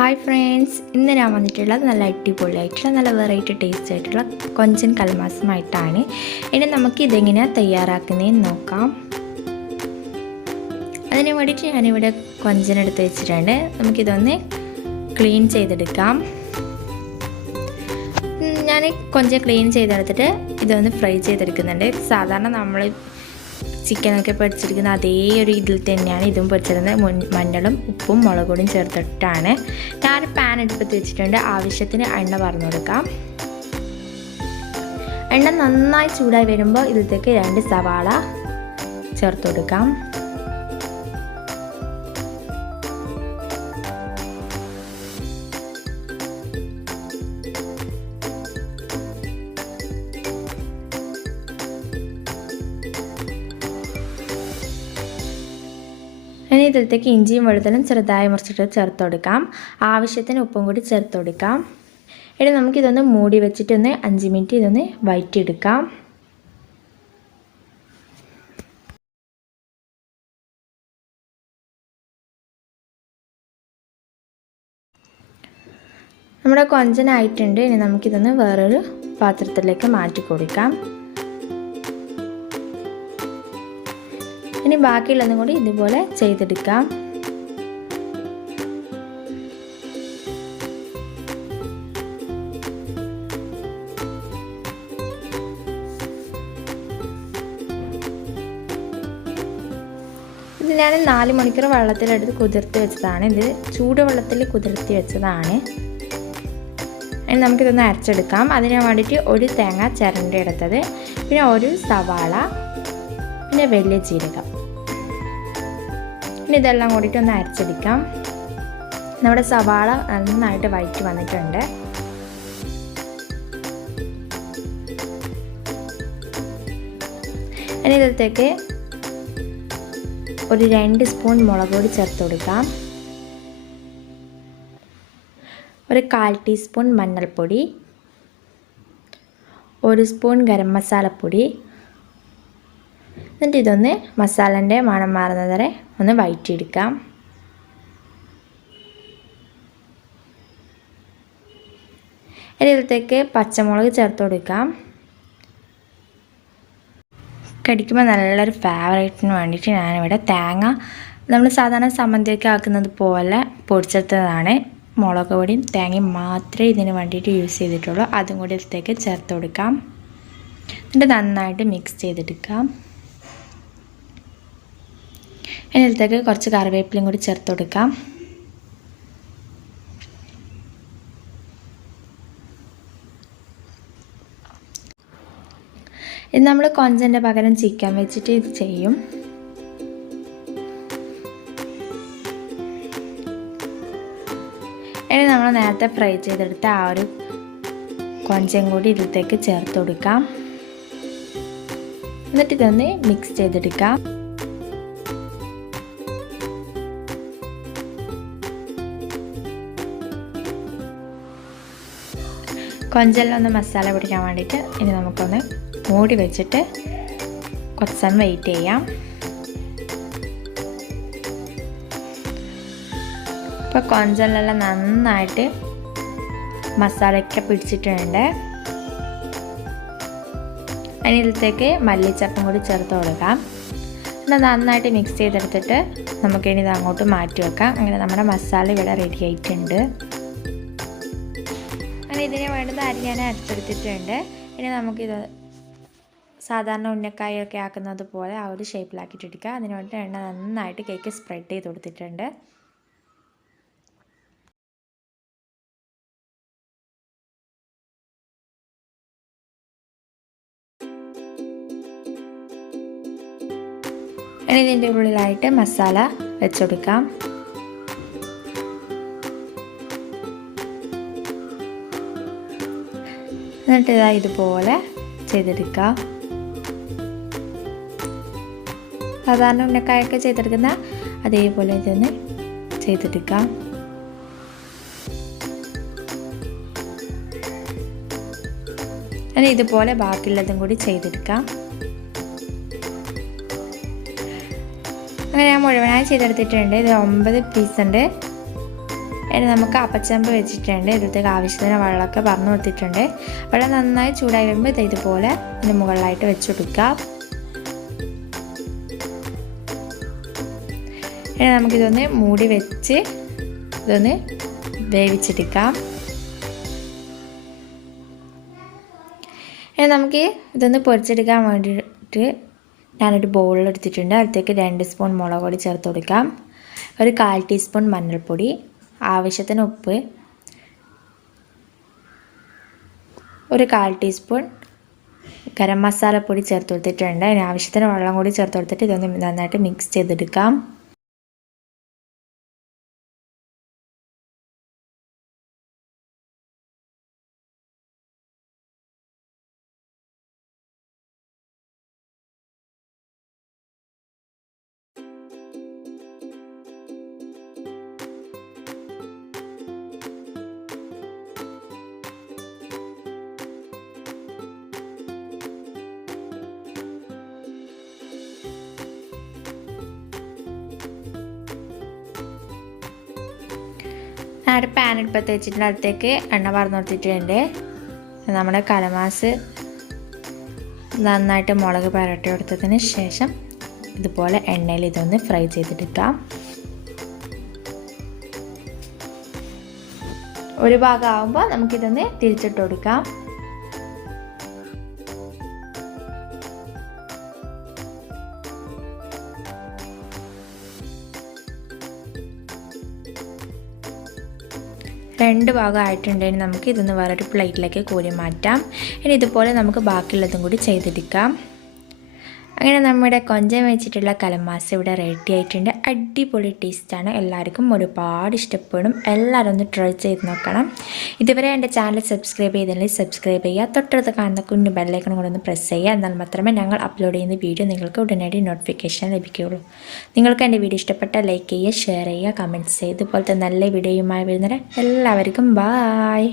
Hi friends, ഇന്ന് ഞാൻ വന്നിട്ടുള്ളത് നല്ല അടിപൊളിയായിട്ടുള്ള നല്ല വെറൈറ്റി ടേസ്റ്റ് ആയിട്ടുള്ള കൊഞ്ചൻ കൽമാസുമായിട്ടാണ്. ഇനി നമുക്ക് ഇതെങ്ങനെ തയ്യാറാക്കുന്നതെന്ന് നോക്കാം. അതിന് വേണ്ടിയിട്ട് ഞാനിവിടെ കൊഞ്ചൻ എടുത്ത് വെച്ചിട്ടുണ്ട്. നമുക്കിതൊന്ന് ക്ലീൻ ചെയ്തെടുക്കാം. ഞാൻ കൊഞ്ചൻ ക്ലീൻ ചെയ്തെടുത്തിട്ട് ഇതൊന്ന് ഫ്രൈ ചെയ്തെടുക്കുന്നുണ്ട്. സാധാരണ നമ്മൾ ചിക്കനൊക്കെ പൊരിച്ചെടുക്കുന്ന അതേ ഒരു ഇതിൽ തന്നെയാണ് ഇതും പൊരിച്ചിരുന്നത്. മഞ്ഞളും ഉപ്പും മുളക് പൊടിയും ചേർത്തിട്ടാണ്. ഞാൻ പാൻ എടുപ്പത്ത് വെച്ചിട്ടുണ്ട്. ആവശ്യത്തിന് എണ്ണ പറഞ്ഞു കൊടുക്കാം. എണ്ണ നന്നായി ചൂടായി വരുമ്പോൾ ഇതിലേക്ക് 2 സവാള ചേർത്ത് കൊടുക്കാം. ഇനി ഇതിലേക്ക് ഇഞ്ചിയും വെളുത്തുള്ളിയും ചെറുതായി മുറിച്ചിട്ട് ചേർത്ത് കൊടുക്കാം. ആവശ്യത്തിന് ഉപ്പും കൂടി ചേർത്ത് കൊടുക്കാം. ഇനി നമുക്കിതൊന്ന് മൂടി വെച്ചിട്ടൊന്ന് 5 മിനിറ്റ് ഇതൊന്ന് വഴറ്റിയെടുക്കാം. നമ്മുടെ കൊഞ്ചനായിട്ടുണ്ട്. ഇനി നമുക്കിതൊന്ന് വേറൊരു പാത്രത്തിലേക്ക് മാറ്റി കൊടുക്കാം. ഇനി ബാക്കിയുള്ളതും കൂടി ഇതുപോലെ ചെയ്തെടുക്കാം. ഇത് ഞാൻ 4 മണിക്കൂർ വെള്ളത്തിലെടുത്ത് കുതിർത്തി വെച്ചതാണ്. ഇത് ചൂടുവെള്ളത്തിൽ കുതിർത്തി വെച്ചതാണ്. ഇനി നമുക്കിതൊന്ന് അരച്ചെടുക്കാം. അതിന് വേണ്ടിയിട്ട് ഒരു തേങ്ങ ചിരണ്ടി എടുത്തത്, പിന്നെ ഒരു സവാള, പിന്നെ വലിയ ജീരകം. ഇനി ഇതെല്ലാം കൂടിയിട്ട് ഒന്ന് അരച്ചെടുക്കാം. നമ്മുടെ സവാള നന്നായിട്ട് വഴറ്റി വന്നിട്ടുണ്ട്. ഇനി ഇതിലേക്ക് ഒരു 2 സ്പൂൺ മുളക് പൊടി ചേർത്ത് കൊടുക്കാം. ഒരു 1/4 ടീസ്പൂൺ മഞ്ഞൾപ്പൊടി, 1 സ്പൂൺ ഗരം മസാലപ്പൊടി. എന്നിട്ട് ഇതൊന്ന് മസാലൻ്റെ മണം മാറുന്നത് വരെ ഒന്ന് വഴറ്റിയെടുക്കാം. ഇനി ഇതിലേക്ക് പച്ചമുളക് ചേർത്ത് കൊടുക്കാം. കടിക്കുമ്പോൾ നല്ലൊരു ഫേവറേറ്റിന് വേണ്ടിയിട്ട് ഞാനിവിടെ തേങ്ങ നമ്മൾ സാധാരണ സമ്മന്തിയൊക്കെ ആക്കുന്നത് പോലെ പൊടിച്ചെടുത്തതാണ്. മുളക് പൊടിയും തേങ്ങയും മാത്രമേ ഇതിന് വേണ്ടിയിട്ട് യൂസ് ചെയ്തിട്ടുള്ളൂ. അതും കൂടി ഇതിലേക്ക് ചേർത്ത് കൊടുക്കാം. എന്നിട്ട് നന്നായിട്ട് മിക്സ് ചെയ്തെടുക്കാം. ഇനി ഇതിലേക്ക് കുറച്ച് കറിവേപ്പിലയും കൂടി ചേർത്ത് കൊടുക്കാം. ഇത് നമ്മൾ കൊഞ്ചൻ്റെ പകരം ചിക്കൻ വെച്ചിട്ട് ഇത് ചെയ്യും. ഇനി നമ്മൾ നേരത്തെ ഫ്രൈ ചെയ്തെടുത്ത ആ ഒരു കൊഞ്ചൻ കൂടി ഇതിലേക്ക് ചേർത്ത് കൊടുക്കാം. എന്നിട്ട് ഇതൊന്ന് മിക്സ് ചെയ്തെടുക്കാം. കൊഞ്ചലിനൊന്ന് മസാല പിടിക്കാൻ വേണ്ടിയിട്ട് ഇനി നമുക്കൊന്ന് മൂടി വെച്ചിട്ട് കുറച്ച് സമയം വെയിറ്റ് ചെയ്യാം. ഇപ്പോൾ കൊഞ്ചലിനെല്ലാം നന്നായിട്ട് മസാലയൊക്കെ പിടിച്ചിട്ടുണ്ട്. ഇനി ഇതിലേക്ക് മല്ലിച്ചപ്പും കൂടി ചേർത്ത് കൊടുക്കാം. എന്നാൽ നന്നായിട്ട് മിക്സ് ചെയ്തെടുത്തിട്ട് നമുക്കിനി ഇത് അങ്ങോട്ട് മാറ്റി വെക്കാം. അങ്ങനെ നമ്മുടെ മസാല ഇവിടെ റെഡി ആയിട്ടുണ്ട്. ഇതിന് വേണ്ടുന്ന അരി ഞാൻ അരച്ചെടുത്തിട്ടുണ്ട്. ഇനി നമുക്കിത് സാധാരണ ഉന്നക്കായൊക്കെ ആക്കുന്നത് പോലെ ആ ഒരു ഷേപ്പിലാക്കിയിട്ടെടുക്കുക. അതിന് വേണ്ടി എണ്ണ നന്നായിട്ട് കേക്ക് സ്പ്രെഡ് ചെയ്ത് കൊടുത്തിട്ടുണ്ട്. ഇനി ഇതിൻ്റെ ഉള്ളിലായിട്ട് മസാല വെച്ചെടുക്കാം. എന്നിട്ട് ഇതാ ഇതുപോലെ ചെയ്തെടുക്കുക. സാധാരണ ഉന്നക്കായൊക്കെ ചെയ്തെടുക്കുന്ന അതേപോലെ ഇതൊന്ന് ചെയ്തെടുക്കാം. ഇനി ഇതുപോലെ ബാക്കിയുള്ളതും കൂടി ചെയ്തെടുക്കാം. അങ്ങനെ ഞാൻ മുഴുവനായി ചെയ്തെടുത്തിട്ടുണ്ട്. ഇത് 9 പീസ് ഉണ്ട്. ഇനി നമുക്ക് അപ്പച്ചമ്പ് വെച്ചിട്ടുണ്ട്. ഇതിലേക്ക് ആവശ്യത്തിന് വെള്ളമൊക്കെ പറഞ്ഞു കൊടുത്തിട്ടുണ്ട്. വെള്ളം നന്നായി ചൂടായി വരുമ്പോൾ ഇതുപോലെ ഇതിന് മുകളിലായിട്ട് വെച്ച് കൊടുക്കാം. ഇനി നമുക്കിതൊന്ന് മൂടി വെച്ച് ഇതൊന്ന് വേവിച്ചെടുക്കാം. ഇനി നമുക്ക് ഇതൊന്ന് പൊരിച്ചെടുക്കാൻ വേണ്ടിയിട്ട് ഞാനൊരു ബൗളിൽ എടുത്തിട്ടുണ്ട്. അതിലേക്ക് 2 സ്പൂൺ മുളക് പൊടി ചേർത്ത് കൊടുക്കാം. ഒരു 1/4 ടീസ്പൂൺ മഞ്ഞൾപ്പൊടി, ആവശ്യത്തിന് ഉപ്പ്, ഒരു 1/4 ടീസ്പൂൺ ഗരം മസാലപ്പൊടി ചേർത്ത് കൊടുത്തിട്ടുണ്ട്. അതിന് ആവശ്യത്തിന് വെള്ളം കൂടി ചേർത്ത് കൊടുത്തിട്ട് ഇതൊന്ന് നന്നായിട്ട് മിക്സ് ചെയ്തെടുക്കാം. ഞാനൊരു പാൻ എടുപ്പത്ത് വെച്ചിട്ടുണ്ട്. അതിലേക്ക് എണ്ണ പറന്ന് കൊടുത്തിട്ടുണ്ട്. നമ്മുടെ കലമാസ് നന്നായിട്ട് മുളക് പുരട്ടി കൊടുത്തതിന് ശേഷം ഇതുപോലെ എണ്ണയിൽ ഇതൊന്ന് ഫ്രൈ ചെയ്തെടുക്കാം. ഒരു ഭാഗം ആകുമ്പോൾ നമുക്കിതൊന്ന് തിരിച്ചിട്ട് കൊടുക്കാം. രണ്ട് ഭാഗമായിട്ടുണ്ടെങ്കിൽ നമുക്ക് ഇതൊന്ന് വേറൊരു പ്ലേറ്റിലേക്ക് കോരി മാറ്റാം. ഇനി ഇതുപോലെ നമുക്ക് ബാക്കിയുള്ളതും കൂടി ചെയ്തെടുക്കാം. അങ്ങനെ നമ്മുടെ കൊഞ്ചം വെച്ചിട്ടുള്ള കലമാസ് ഇവിടെ റെഡി ആയിട്ടുണ്ട്. അടിപൊളി ടേസ്റ്റാണ്. എല്ലാവർക്കും ഒരുപാട് ഇഷ്ടപ്പെടും. എല്ലാവരും ഒന്ന് ട്രൈ ചെയ്ത് നോക്കണം. ഇതുവരെ എൻ്റെ ചാനൽ സബ്സ്ക്രൈബ് ചെയ്തില്ലെങ്കിൽ സബ്സ്ക്രൈബ് ചെയ്യുക. തൊട്ടടുത്ത് കാണുന്ന കുഞ്ഞു ബെല്ലൈക്കൺ കൂടെ ഒന്ന് പ്രസ് ചെയ്യുക. എന്നാൽ മാത്രമേ ഞങ്ങൾ അപ്ലോഡ് ചെയ്യുന്ന വീഡിയോ നിങ്ങൾക്ക് ഉടനടി നോട്ടിഫിക്കേഷൻ ലഭിക്കുകയുള്ളൂ. നിങ്ങൾക്ക് എൻ്റെ വീഡിയോ ഇഷ്ടപ്പെട്ടാൽ ലൈക്ക് ചെയ്യുക, ഷെയർ ചെയ്യുക, കമൻറ്റ്സ് ചെയ്യുക. ഇതുപോലത്തെ നല്ല വീഡിയോയുമായി വരുന്നവരെ എല്ലാവർക്കും ബായ്.